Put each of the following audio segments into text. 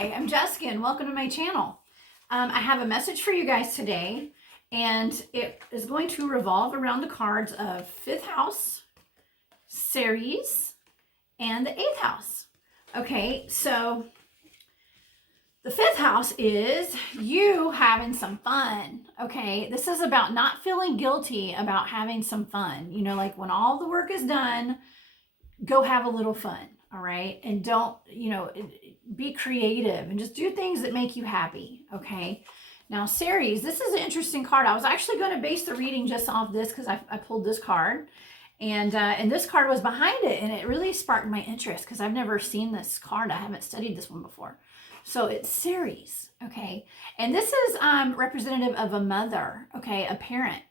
Hi, I'm Jessica and welcome to my channel. I have a message for you guys today, and it is going to revolve around the cards of 5th house, Ceres, and the 8th house. Okay, so the 5th house is you having some fun. Okay, this is about not feeling guilty about having some fun. You know, like when all the work is done, go have a little fun. All right, and don't, be creative and just do things that make you happy. Okay, now Ceres, this is an interesting card. I was actually going to base the reading just off this because I pulled this card, and this card was behind it, and it really sparked my interest because I've never seen this card. I haven't studied this one before. So it's Ceres, okay, and this is representative of a mother, okay, a parent.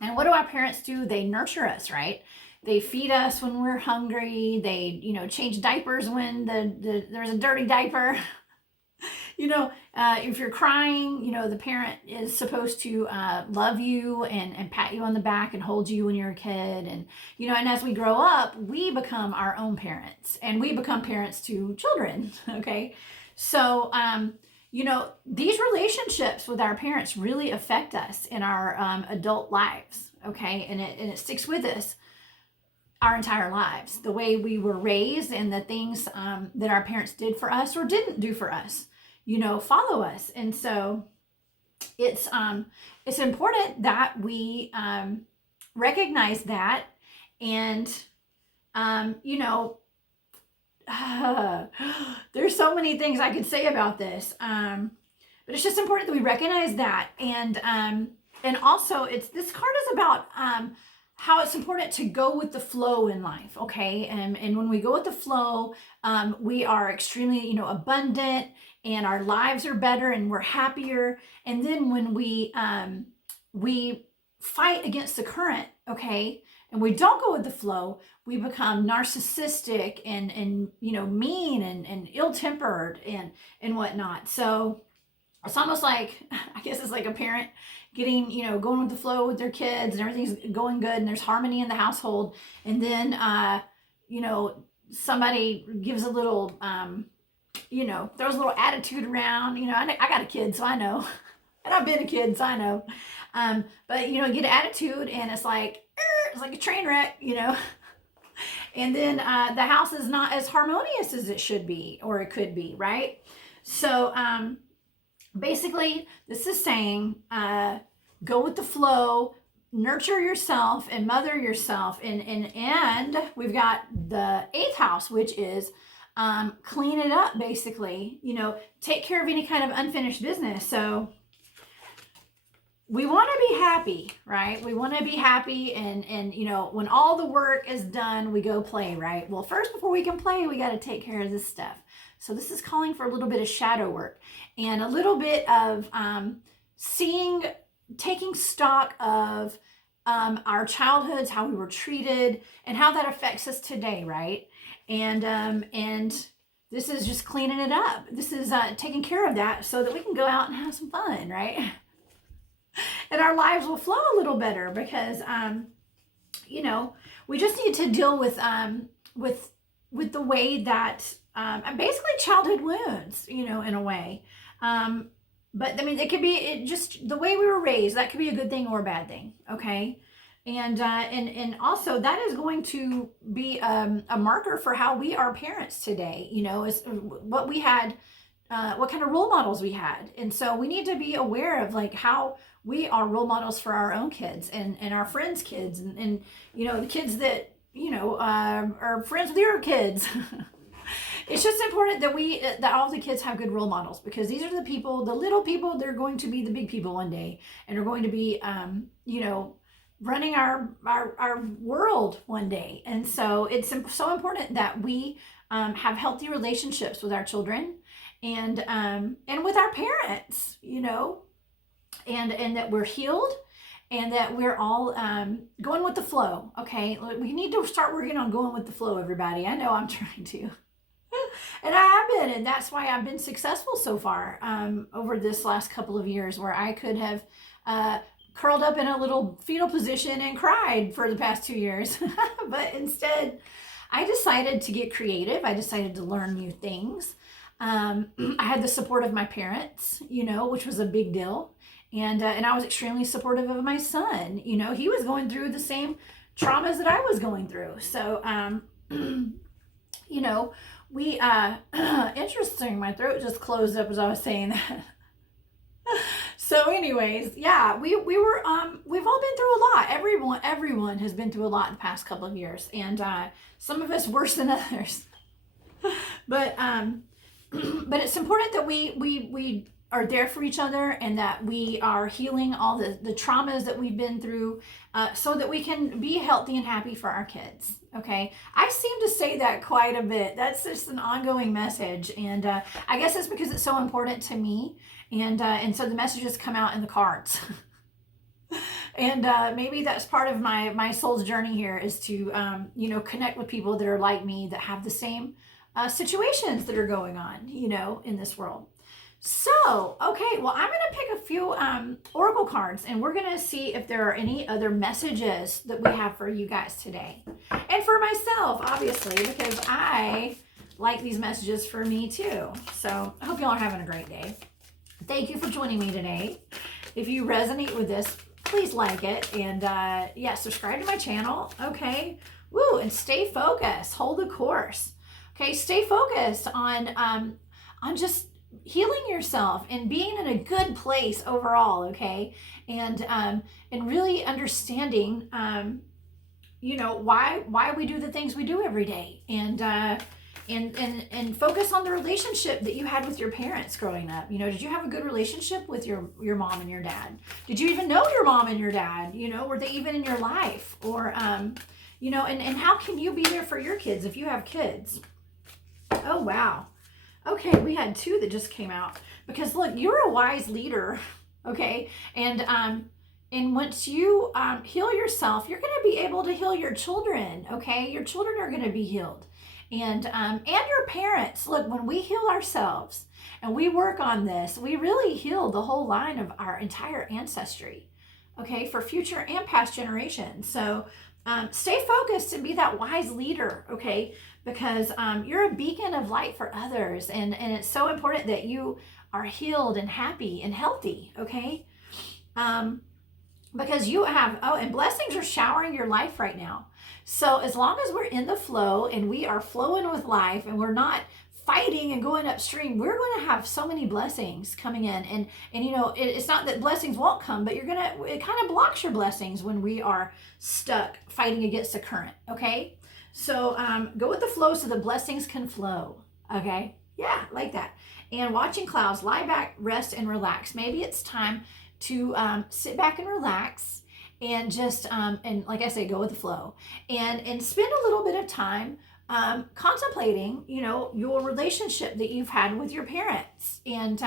And what do our parents do? They nurture us, right? They feed us when we're hungry. They, change diapers when there's a dirty diaper. If you're crying, the parent is supposed to love you and pat you on the back and hold you when you're a kid. And, and as we grow up, we become our own parents and we become parents to children. Okay. So, these relationships with our parents really affect us in our adult lives. Okay. And it sticks with us our entire lives. The way we were raised and the things that our parents did for us or didn't do for us, follow us. And so it's important that we recognize that. And, there's so many things I could say about this. But it's just important that we recognize that. And also this card is about, how it's important to go with the flow in life, okay? And when we go with the flow, we are extremely, abundant, and our lives are better, and we're happier. And then when we fight against the current, okay, and we don't go with the flow, we become narcissistic and mean and ill-tempered and whatnot. So it's almost like, I guess it's like a parent getting, going with the flow with their kids and everything's going good and there's harmony in the household. And then, somebody gives a little, throws a little attitude around. I got a kid, so I know. And I've been a kid, so I know. But, get attitude and it's like a train wreck, And then the house is not as harmonious as it should be or it could be, right? So, basically, this is saying, go with the flow, nurture yourself and mother yourself. And we've got the 8th house, which is clean it up, basically, take care of any kind of unfinished business. So we want to be happy, right? We want to be happy. And when all the work is done, we go play, right? Well, first, before we can play, we got to take care of this stuff. So this is calling for a little bit of shadow work and a little bit of taking stock of our childhoods, how we were treated, and how that affects us today, right? And this is just cleaning it up. This is taking care of that so that we can go out and have some fun, right? And our lives will flow a little better because, we just need to deal with the way that basically childhood wounds, in a way. But I mean, it could be just the way we were raised. That could be a good thing or a bad thing. Okay. And also that is going to be a marker for how we are parents today, is what we had, what kind of role models we had. And so we need to be aware of like how we are role models for our own kids and our friends' kids and the kids that, are friends with your kids. It's just important that all the kids have good role models, because these are the people, the little people, they're going to be the big people one day and are going to be, running our world one day. And so it's so important that we have healthy relationships with our children and with our parents, and that we're healed and that we're all going with the flow. Okay, we need to start working on going with the flow, everybody. I know I'm trying to. And I have been, and that's why I've been successful so far over this last couple of years, where I could have curled up in a little fetal position and cried for the past 2 years. But instead, I decided to get creative. I decided to learn new things. I had the support of my parents, which was a big deal. And I was extremely supportive of my son. He was going through the same traumas that I was going through. So, we, interesting, my throat just closed up as I was saying that. So anyways, yeah, we've all been through a lot. Everyone has been through a lot in the past couple of years, and some of us worse than others. But but it's important that we are there for each other, and that we are healing all the traumas that we've been through, so that we can be healthy and happy for our kids. Okay, I seem to say that quite a bit. That's just an ongoing message, and I guess it's because it's so important to me, and so the messages come out in the cards. And maybe that's part of my soul's journey here, is to connect with people that are like me, that have the same situations that are going on, in this world. So, okay, well, I'm going to pick a few oracle cards, and we're going to see if there are any other messages that we have for you guys today. And for myself, obviously, because I like these messages for me too. So, I hope y'all are having a great day. Thank you for joining me today. If you resonate with this, please like it, and yeah, subscribe to my channel. Okay, woo, and stay focused. Hold the course. Okay, stay focused on just healing yourself and being in a good place overall. Okay, and really understanding why we do the things we do every day, and focus on the relationship that you had with your parents growing up. Did you have a good relationship with your mom and your dad? Did you even know your mom and your dad? Were they even in your life? Or and how can you be there for your kids if you have kids? Oh wow. Okay, we had two that just came out, because look, you're a wise leader. Okay, and once you heal yourself, you're going to be able to heal your children. Okay, your children are going to be healed. And your parents. Look, when we heal ourselves and we work on this, we really heal the whole line of our entire ancestry, okay, for future and past generations. So stay focused and be that wise leader, okay, because you're a beacon of light for others, and it's so important that you are healed and happy and healthy, okay, because you have, and blessings are showering your life right now. So as long as we're in the flow and we are flowing with life, and we're not fighting and going upstream, we're going to have so many blessings coming in. And it's not that blessings won't come, but it kind of blocks your blessings when we are stuck fighting against the current. Okay, so go with the flow so the blessings can flow. Okay, yeah, like that. And watching clouds, lie back, rest, and relax. Maybe it's time to sit back and relax, and just and like I say, go with the flow, and spend a little bit of time contemplating your relationship that you've had with your parents, and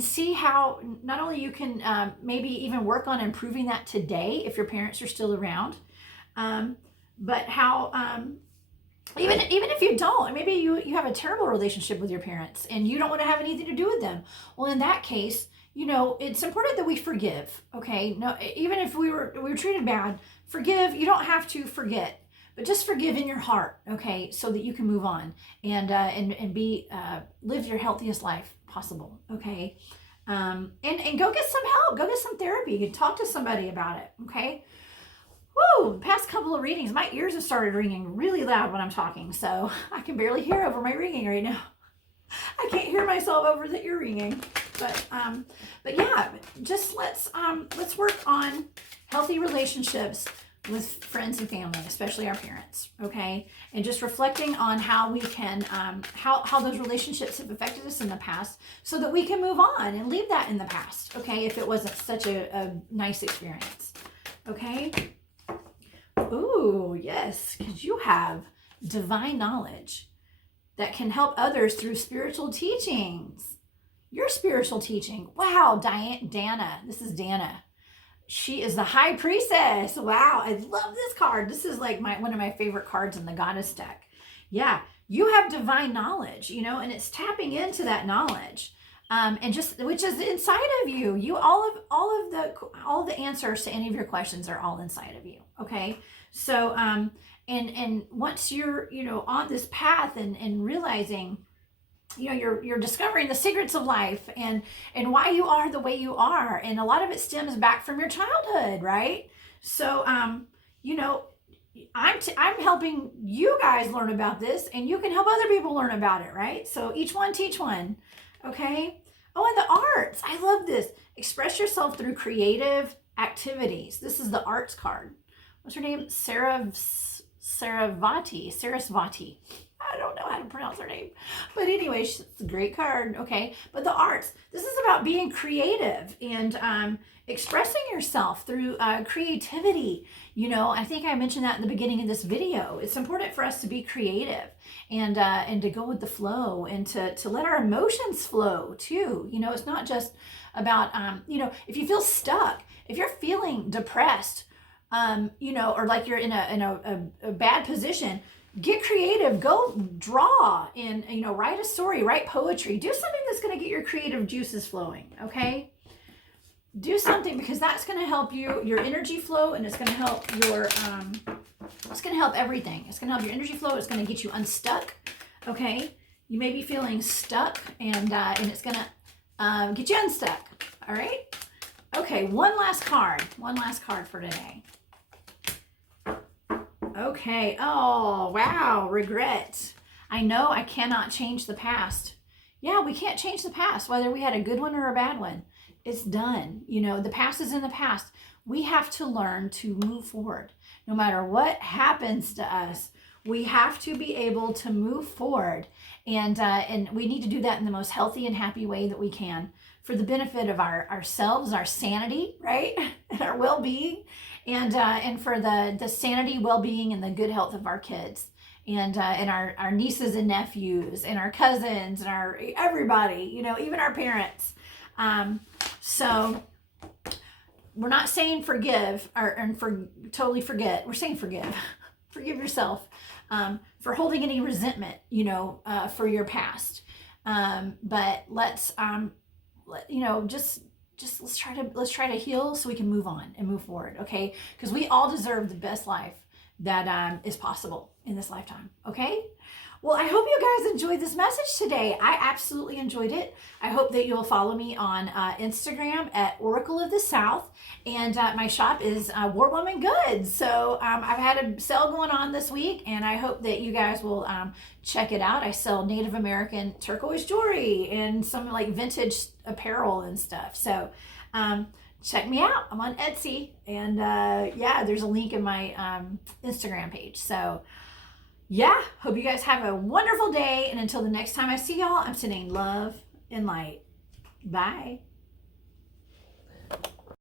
see how not only you can maybe even work on improving that today if your parents are still around, but how even if you don't, maybe you have a terrible relationship with your parents and you don't want to have anything to do with them. Well, in that case, it's important that we forgive. Okay, no, even if we were treated bad, forgive. You don't have to forget, but just forgive in your heart. Okay, so that you can move on and be live your healthiest life possible. Okay, and go get some help. Go get some therapy. You can talk to somebody about it. Okay. Woo! Past couple of readings, my ears have started ringing really loud when I'm talking, so I can barely hear over my ringing right now. I can't hear myself over the ear ringing, but yeah, just let's work on healthy relationships with friends and family, especially our parents, okay? And just reflecting on how we can, how those relationships have affected us in the past, so that we can move on and leave that in the past, okay? If it wasn't such a nice experience, okay? Ooh, yes, because you have divine knowledge that can help others through spiritual teachings. Your spiritual teaching. Wow, Dana. This is Dana. She is the high priestess. Wow, I love this card. This is like one of my favorite cards in the goddess deck. Yeah, you have divine knowledge, and it's tapping into that knowledge. And just which is inside of you. You all of the answers to any of your questions are all inside of you. Okay, so and once you're on this path and realizing you're discovering the secrets of life and why you are the way you are, and a lot of it stems back from your childhood, right? So you know, I'm helping you guys learn about this, and you can help other people learn about it, right? So each one teach one. Okay. Oh, and the arts, I love this. Express yourself through creative activities. This is the arts card. What's her name? Sarasvati. I don't know how to pronounce her name. But anyway, it's a great card. Okay. But the arts, this is about being creative and expressing yourself through creativity. I think I mentioned that in the beginning of this video. It's important for us to be creative and to go with the flow, and to let our emotions flow too. It's not just about, if you feel stuck, if you're feeling depressed, or like you're in a bad position, get creative, go draw and, write a story, write poetry, do something that's going to get your creative juices flowing. Okay. Do something, because that's going to help your energy flow, and it's going to help it's going to help everything. It's going to help your energy flow. It's going to get you unstuck. Okay. You may be feeling stuck, and it's going to get you unstuck. All right. Okay. One last card for today. Okay. Oh, wow. Regret. I know I cannot change the past. Yeah, we can't change the past, whether we had a good one or a bad one. It's done. The past is in the past. We have to learn to move forward. No matter what happens to us, we have to be able to move forward. And we need to do that in the most healthy and happy way that we can, for the benefit of ourselves, our sanity, right? And our well-being, and for the sanity, well-being, and the good health of our kids, and our nieces and nephews, and our cousins, and our everybody, even our parents. So we're not saying forgive and totally forget. We're saying forgive. Forgive yourself for holding any resentment, for your past. But let's just let's try to heal so we can move on and move forward. Okay, because we all deserve the best life that is possible in this lifetime. Okay. Well, I hope you guys enjoyed this message today. I absolutely enjoyed it. I hope that you'll follow me on Instagram at Oracle of the South. And my shop is War Woman Goods. So I've had a sale going on this week, and I hope that you guys will check it out. I sell Native American turquoise jewelry and some like vintage apparel and stuff. So check me out. I'm on Etsy. And there's a link in my Instagram page. So hope you guys have a wonderful day. And until the next time I see y'all, I'm sending love and light. Bye.